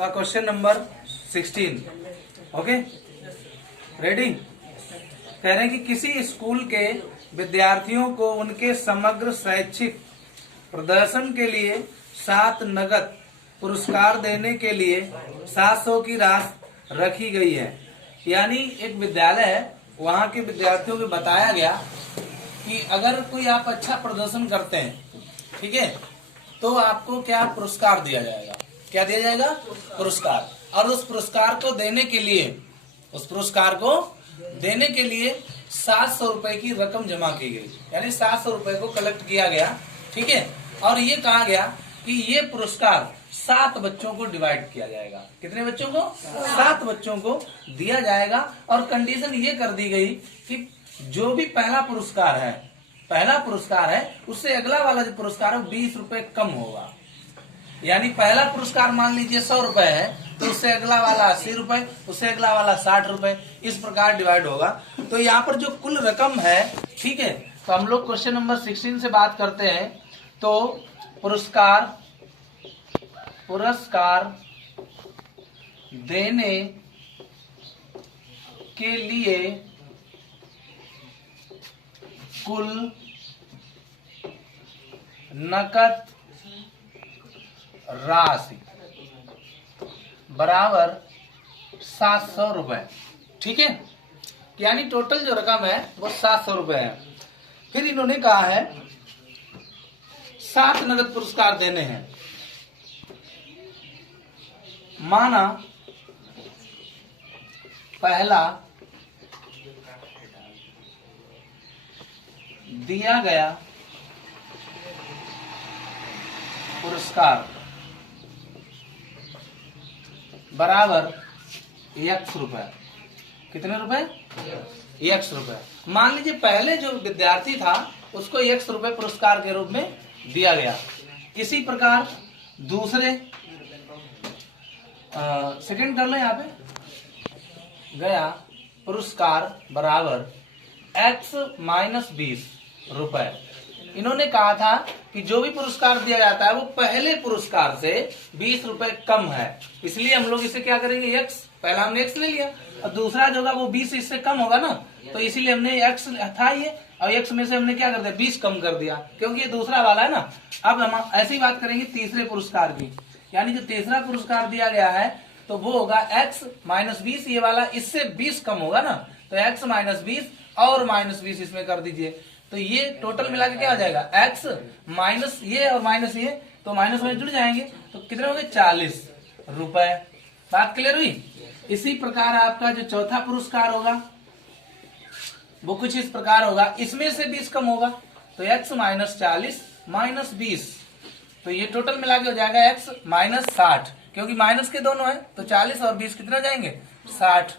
का question number 16। Okay, ready. कह रहे हैं कि किसी स्कूल के विद्यार्थियों को उनके समग्र शैक्षिक प्रदर्शन के लिए 7 नगद पुरस्कार देने के लिए 700 की राशि रखी गई है। यानी एक विद्यालय है, वहां के विद्यार्थियों को बताया गया कि अगर कोई आप अच्छा प्रदर्शन करते हैं, ठीक है, तो आपको क्या पुरस्कार दिया जाएगा। क्या दिया जाएगा? पुरस्कार। और उस पुरस्कार को देने के लिए 700 रुपए की रकम जमा की गई, यानी 700 रुपए को कलेक्ट किया गया, ठीक है। और ये कहा गया कि ये पुरस्कार 7 बच्चों को डिवाइड किया जाएगा। कितने बच्चों को? 7 बच्चों को दिया जाएगा। और कंडीशन ये कर दी गई कि जो भी पहला पुरस्कार है उससे अगला वाला जो पुरस्कार है 20 रुपए कम होगा। यानी पहला पुरस्कार मान लीजिए 100 रुपए है, तो उससे अगला वाला 80 रुपए, उससे अगला वाला 60 रुपए, इस प्रकार डिवाइड होगा। तो यहाँ पर जो कुल रकम है, ठीक है, तो हम लोग क्वेश्चन नंबर 16 से बात करते हैं। तो पुरस्कार देने के लिए कुल नकद राशि बराबर 700 रुपए, ठीक है। यानी टोटल जो रकम है वो 700 रुपए है। फिर इन्होंने कहा है 7 नगद पुरस्कार देने हैं। माना पहला दिया गया पुरस्कार बराबर x रुपए। कितने रुपए? x रुपए। मान लीजिए पहले जो विद्यार्थी था उसको x रुपए पुरस्कार के रूप में दिया गया। इसी प्रकार दूसरे सेकंड कर लो, यहाँ पे गया पुरस्कार बराबर x - 20 रुपए। इन्होंने कहा था कि जो भी पुरस्कार दिया जाता है वो पहले पुरस्कार से 20 रुपए कम है, इसलिए हम लोग इसे क्या करेंगे, x, पहला हमने x ले लिया और दूसरा जो होगा वो 20 इससे कम होगा ना, तो इसीलिए हमने x था ये, और x में से हमने क्या कर दिया, 20 कम कर दिया, क्योंकि ये दूसरा वाला है ना। अब हम ऐसी बात करेंगे तीसरे पुरस्कार की, यानी जो तीसरा पुरस्कार दिया गया है तो वो होगा x - 20, ये वाला इससे 20 कम होगा ना, तो x - 20 और -20 इसमें कर दीजिए, तो ये टोटल मिला के क्या हो जाएगा, x माइनस ये और माइनस ये, तो माइनस में जुड़ जाएंगे, तो कितने हो गए, 40 रुपए। बात क्लियर हुई। इसी प्रकार आपका जो चौथा पुरस्कार होगा वो कुछ इस प्रकार होगा, इसमें से 20 कम होगा, तो x - 40 - 20, तो ये टोटल मिला के हो जाएगा x - 60, क्योंकि माइनस के दोनों है, तो 40 और 20 कितना हो जाएंगे, 60।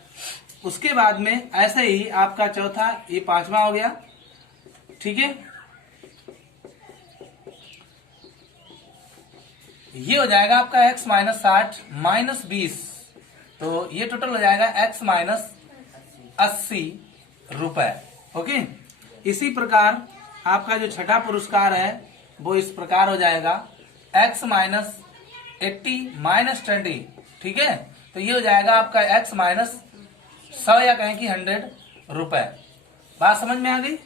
उसके बाद में ऐसे ही आपका चौथा, ये पांचवा हो गया, ठीक है। ये हो जाएगा आपका x - 60 - 20, तो ये टोटल हो जाएगा x - 80 रुपए। ओके। इसी प्रकार आपका जो छठा पुरस्कार है वो इस प्रकार हो जाएगा x - 80 - 20, ठीक है, तो ये हो जाएगा आपका x - 100 या कहें कि 100 रुपए। बात समझ में आ गई।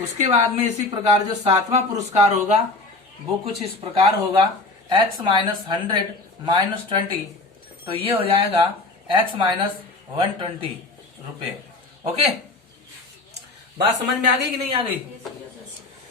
उसके बाद में इसी प्रकार जो सातवां पुरस्कार होगा वो कुछ इस प्रकार होगा x - 100 - 20, तो ये हो जाएगा x - 120 रुपए। ओके, बात समझ में आ गई कि नहीं आ गई।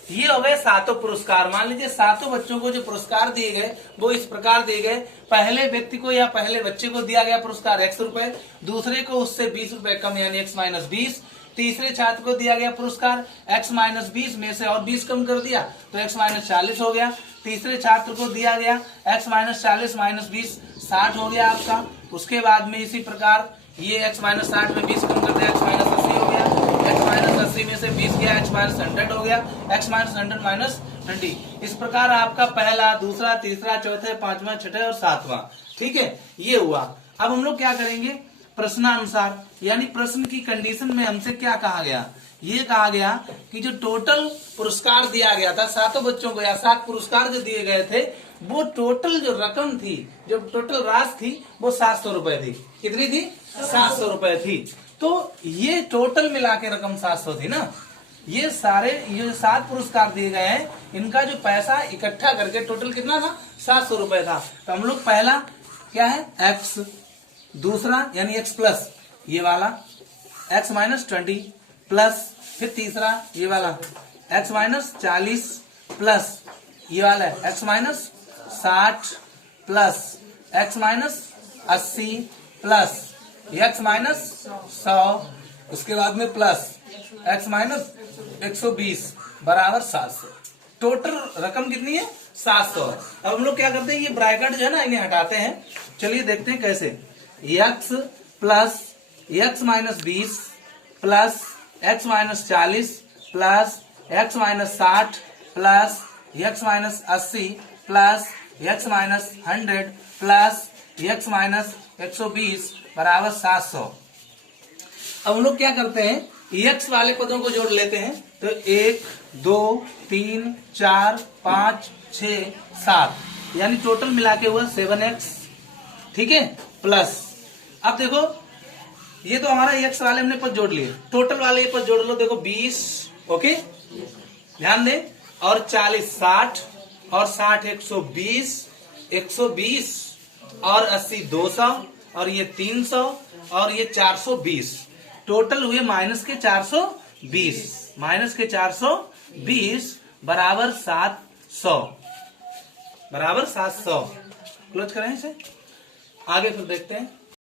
ये हो गए सातों पुरस्कार। मान लीजिए सातों बच्चों को जो पुरस्कार दिए गए वो इस प्रकार दिए गए, पहले व्यक्ति को या पहले बच्चे को दिया गया पुरस्कार x रुपए, दूसरे को उससे 20 रुपए कम यानी x - 20, तीसरे छात्र को दिया गया पुरस्कार x - 20 में से और 20 कम कर दिया तो x - 40 हो गया। तीसरे छात्र को दिया गया x - 40 - 20 60 हो गया आपका। उसके बाद में इसी प्रकार ये x - 60 में 20 कम कर दिया x - 80 हो गया, x - 80 में से 20 गया x - 100 हो गया, x - 100 - 20। इस प्रकार आपका पहला, दूसरा, तीसरा, चौथे, पांचवा, छठे और सातवां, ठीक है, ये हुआ। अब हम लोग क्या करेंगे, प्रश्नानुसार यानी प्रश्न की कंडीशन में हमसे क्या कहा गया, ये कहा गया कि जो टोटल पुरस्कार दिया गया था सातों बच्चों को या 7 पुरस्कार जो दिए गए थे, वो टोटल जो रकम थी, जो टोटल राशि थी वो 700 रुपए थी। कितनी थी? 700 रुपए थी। तो ये टोटल मिला के रकम 700 थी ना। ये सारे ये जो 7 पुरस्कार दिए गए हैं, इनका जो पैसा इकट्ठा करके टोटल कितना था? 700 रुपए था। तो हम लोग पहला क्या है x, दूसरा यानी x प्लस ये वाला x माइनस 20 प्लस, फिर तीसरा ये वाला x माइनस 40 प्लस ये वाला है x minus 60 plus x minus 80 plus x minus 100, उसके बाद में प्लस x माइनस 120 बराबर 700। टोटल रकम कितनी है? 700। अब हम लोग क्या करते हैं, ये ब्रैकेट जो है ना इन्हें हटाते हैं। चलिए देखते हैं कैसे। x plus x minus 20 plus x minus 40 plus x minus 60 plus x minus 80 plus x minus 100 plus x minus 120 बराबर 700। अब हम लोग क्या करते हैं, x वाले पदों को जोड़ लेते हैं। तो 1 2 3 4 5 6 7 यानी टोटल मिला के हुआ 7x, ठीक है, प्लस अब देखो ये तो हमारा x वाले हमने पद जोड़ लिए, टोटल वाले ये पद जोड़ लो। देखो 20, ओके, ध्यान दे, और 40 60 और 60 120 120 और 80 200 और ये 300 और ये 420, टोटल हुए माइनस के 420, माइनस के 420 बराबर 700, बराबर 700। क्लोज करें इसे, आगे फिर देखते हैं।